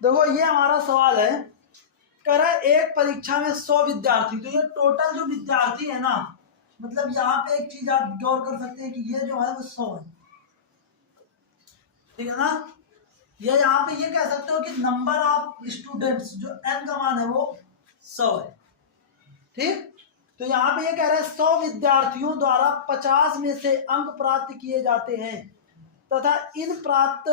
देखो ये हमारा सवाल है, कह रहा है एक परीक्षा में 100 विद्यार्थी, तो ये टोटल जो विद्यार्थी है ना, मतलब यहाँ पे एक चीज आप गौर कर सकते हैं कि ये जो है वो 100 है, ठीक है ना। ये यहाँ पे ये कह सकते हो कि नंबर ऑफ स्टूडेंट्स जो n का मान है वो 100 है, ठीक। तो यहाँ पे ये कह रहे हैं 100 विद्यार्थियों द्वारा 50 में से अंक प्राप्त किए जाते हैं तथा इन प्राप्त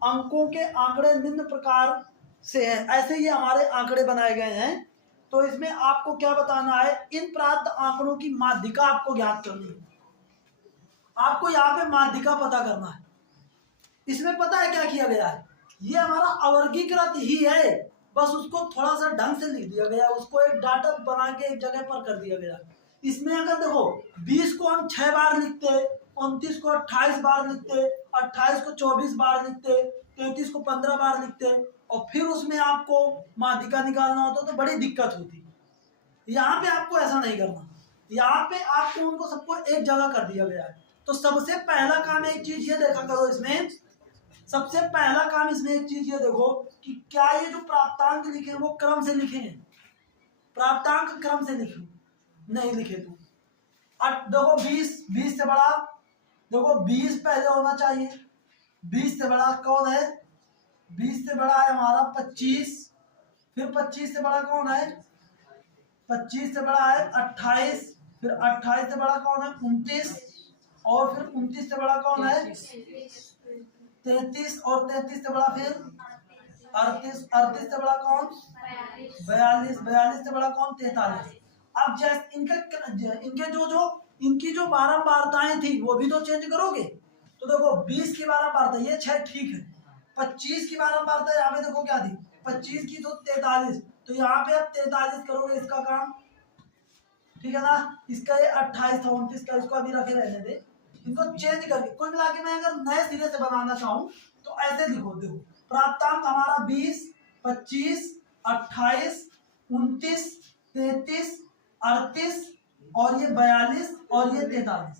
अंकों के आंकड़े निम्न प्रकार से हैं। ऐसे ये हमारे आंकड़े बनाए गए हैं। तो इसमें आपको क्या बताना है, इन प्राप्त आंकड़ों की माध्यिका आपको ज्ञात करनी है। आपको यहाँ पे माध्यिका पता करना है। इसमें पता है क्या किया गया है, ये हमारा अवर्गीकृत ही है, बस उसको थोड़ा सा ढंग से लिख दिया गया, उसको एक डाटा बना के एक जगह पर कर दिया गया। इसमें अगर देखो 20 को हम 6 बार लिखते, 29 को 28 बार लिखते, 28 को 24 बार लिखते, 33 को 15 बार लिखते और फिर उसमें आपको माध्यिका निकालना होता तो बड़ी दिक्कत होती। यहाँ पे आपको ऐसा नहीं करना, यहाँ पे आपको उनको सबको एक जगह कर दिया गया है। तो सबसे पहला काम एक चीज ये देखा करो, इसमें सबसे पहला काम इसमें एक चीज ये देखो कि क्या ये जो प्राप्तांक लिखे हैं वो क्रम से लिखे हैं, प्राप्तांक क्रम से लिखे नहीं लिखे। तो देखो 20 से बड़ा, देखो 20 पहले होना चाहिए, 20 से बड़ा कौन है, 20 से बड़ा है हमारा 25, फिर 25 से बड़ा कौन है, 25 से बड़ा है 28, फिर 28 से बड़ा कौन है 29, और फिर 29 से बड़ा कौन है 33, और 33 से बड़ा फिर 38, 38 से बड़ा कौन 42, 42 से बड़ा कौन 43। अब जैसे इनके जो इनकी जो बारंबारताएं थी वो भी तो चेंज करोगे। तो देखो 20 की बारंबारता ये 6 ठीक है, 25 की बारंबारता यहाँ पे देखो क्या थी 25 की तो 43, तो यहाँ पे आप 43 करोगे इसका काम, ठीक है ना। इसका ये 28 था 29 का, इसको अभी रखे रहने दे, इनको चेंज करके कुल मिला के मैं अगर नए सिरे से बनाना चाहूँ तो ऐसे लिखो। देखो प्राप्तांक हमारा 20, 25, 28, 29, 33, 38 और ये 42 और ये 43,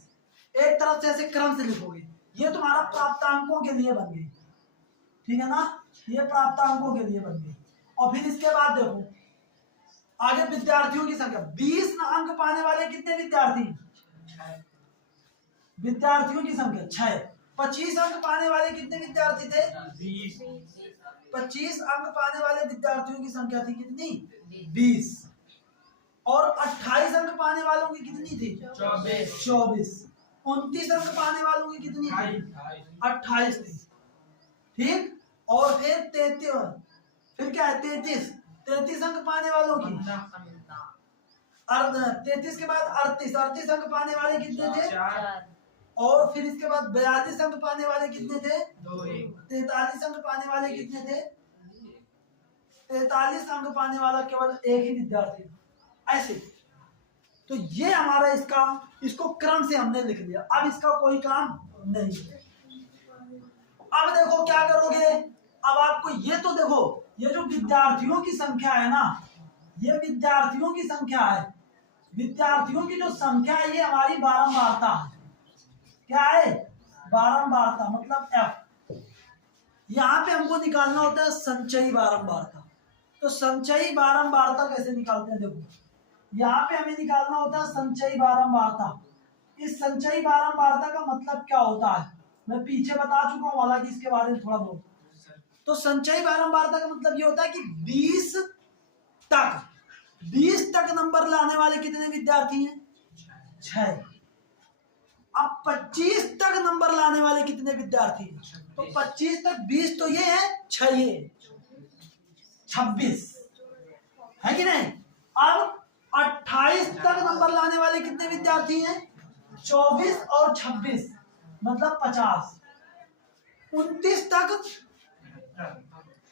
एक तरफ से ऐसे क्रम से लिखोगे। ये तुम्हारा प्राप्तांकों के लिए बन गई, ठीक है ना, ये प्राप्तांकों के लिए बन गई। और फिर इसके बाद देखो आगे विद्यार्थियों की संख्या, 20 अंक पाने वाले कितने विद्यार्थी, विद्यार्थियों की संख्या 6। 25 अंक पाने वाले कितने विद्यार्थी थे 20, 25 अंक पाने वाले विद्यार्थियों की संख्या थी कितनी 20, और 28 अंक पाने वालों की कितनी थी 24, 29 अंक पाने वालों की कितनी थी 28 थी, ठीक। और फिर 33, फिर क्या है 33 अंक पाने वालों की, 33 के बाद 38 अंक पाने वाले कितने थे, और फिर इसके बाद 42 अंक पाने वाले कितने थे 43 अंक पाने वाले कितने थे 43 अंक पाने वाला केवल एक ही विद्यार्थी, ऐसे। तो ये हमारा इसको क्रम से हमने लिख लिया। अब इसका कोई काम नहीं है। अब देखो क्या करोगे, अब आपको ये तो देखो ये जो विद्यार्थियों की संख्या है ना, ये विद्यार्थियों की संख्या है, विद्यार्थियों की जो संख्या है ये हमारी बारंबारता है। क्या है बारंबारता, मतलब F। यहाँ पे हमको निकालना होता है संचयी बारंबारता। तो संचयी बारंबारता कैसे निकालते हैं, देखो यहाँ पे हमें निकालना होता है संचयी बारंबारता। इस संचयी बारंबारता का मतलब क्या होता है मैं पीछे बता चुका हूँ, हालांकि इसके बारे में थोड़ा बहुत। तो संचयी बारंबारता का मतलब ये होता है कि 20 तक नंबर लाने वाले कितने विद्यार्थी हैं 6। अब 25 तक नंबर लाने वाले कितने विद्यार्थी हैं, तो 25 तक 20 तो ये है 6, ये 26 है कि नहीं। अब 28 तक नंबर लाने वाले कितने विद्यार्थी हैं 24 और 26 मतलब 50। 29 तक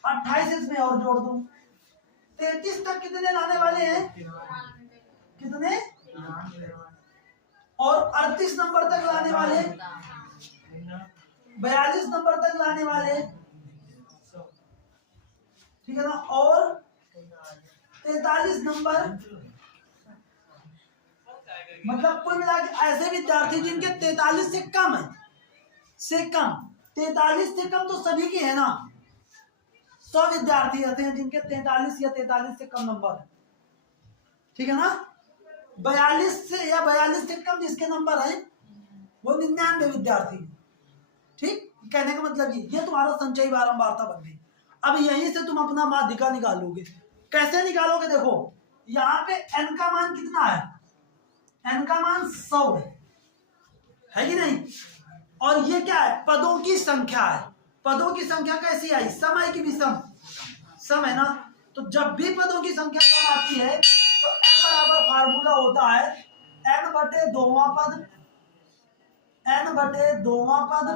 28 इसमें और जोड़ दो, 33 तक कितने लाने वाले हैं कितने, और 38 नंबर तक लाने वाले, 42 नंबर तक लाने वाले, ठीक है ना, और 43 नंबर, मतलब कुल मिला के ऐसे विद्यार्थी जिनके 43 से कम है, से कम 43 से कम तो सभी की है ना, 100 विद्यार्थी ऐसे हैं जिनके 43 या 43 से कम नंबर है, ठीक है ना। 42 से या 42 से कम जिसके नंबर है वो 99 विद्यार्थी, ठीक। कहने का मतलब ये तुम्हारा संचयी बारंबारता बन गई। अब यहीं से तुम अपना माध्यिका निकालोगे। कैसे निकालोगे? देखो यहाँ पे n का मान कितना है, n का मान 100 है कि नहीं, और ये क्या है, पदों की संख्या है। पदों की संख्या कैसी आई, सम है कि विषम, सम है ना। तो जब भी पदों की संख्या सम आती है तो n बराबर फार्मूला होता है n बटे दोवां पद, n बटे दोवां पद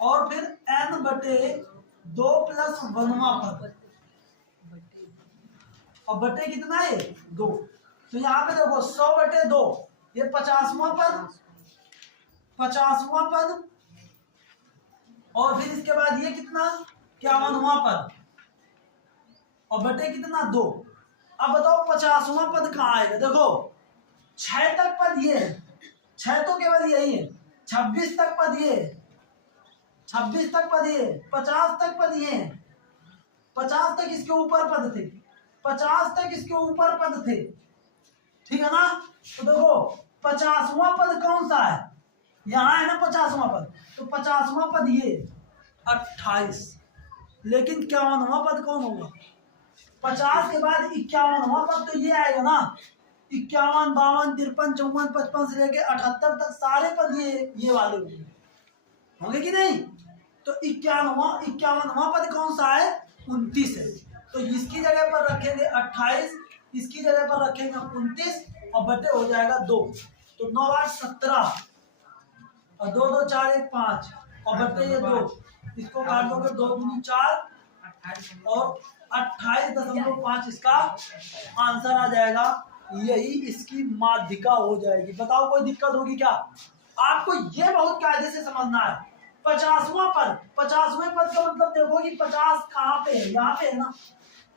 और फिर n बटे 2 प्लस 1वां पद, और बटे कितना है 2। तो यहाँ पे देखो 100 बटे 2 ये 50वां पद, 50वां पद, और फिर इसके बाद ये कितना 51वां पद, और बटे कितना 2। अब बताओ 50वां पद कहाँ आएगा? देखो 6 तक पद ये है, 6 तो केवल यही है, 26 तक पद ये, 26 तक पद ये, 50 तक पद ये, 50 तक इसके ऊपर पद थे, 50 तक इसके ऊपर पद थे, ठीक है ना। तो देखो 50वां पद कौन सा है, यहाँ है ना 50वां पद, तो 50वां पद ये 28, लेकिन 51वां पद कौन होगा? 50 के बाद 51वां पद तो ये आएगा ना, 51, 52, 53, 54, 55 से लेके 78 तक सारे पद ये वाले होंगे कि नहीं। तो 51वां पद कौन सा है? 29 है। तो इसकी जगह पर रखेंगे 28, इसकी जगह पर रखेंगे 29 और बटे हो जाएगा 2। तो 9 8 17 और 2 2 4 1 5 और बटे ये 2, इसको काट दोगे 2 दूनी 4 और 28.5 इसका आंसर आ जाएगा। यही इसकी माध्यिका हो जाएगी। बताओ कोई दिक्कत होगी क्या? आपको ये बहुत कायदे से समझना है। 50वां पद, 50वें पद का मतलब देखो कि 50 कहाँ पे है, यहाँ पे है ना।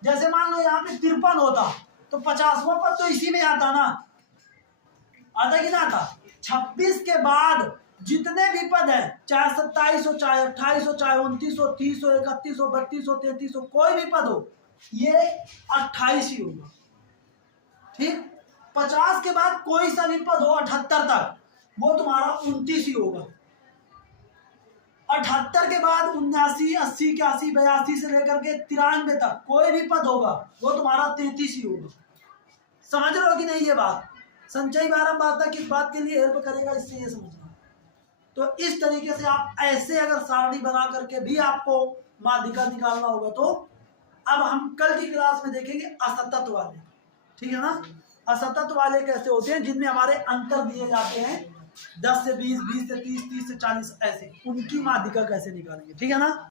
जैसे मान लो यहाँ पे 53 होता तो 50वां पद तो इसी में आता ना, आता कि ना आता। 26 के बाद जितने भी पद है, चाहे 27 हो, चाहे 28 हो, चाहे 29 हो, 30 हो, 31 हो, 32 हो, 33 हो, कोई भी पद हो, ये 28 ही होगा, ठीक। 50 के बाद कोई सा भी पद हो 78 तक, वो तुम्हारा 29 ही होगा। 78 के बाद 79, 80, 81, 82 से लेकर के 93 तक कोई भी पद होगा, वो तुम्हारा 33 ही होगा। समझ रहे हो कि नहीं? ये बात संचयी बारंबारता किस बात के लिए हेल्प करेगा, इससे ये समझना। तो इस तरीके से आप ऐसे अगर सारणी बना करके भी आपको माध्यिका निकालना होगा। तो अब हम कल की क्लास में देखेंगे असतत वाले, ठीक है ना। असतत वाले कैसे होते हैं, जिनमें हमारे अंतर दिए जाते हैं 10 से 20, 20 से 30, 30 से 40, ऐसे उनकी माध्यिका कैसे निकालेंगे, ठीक है ना।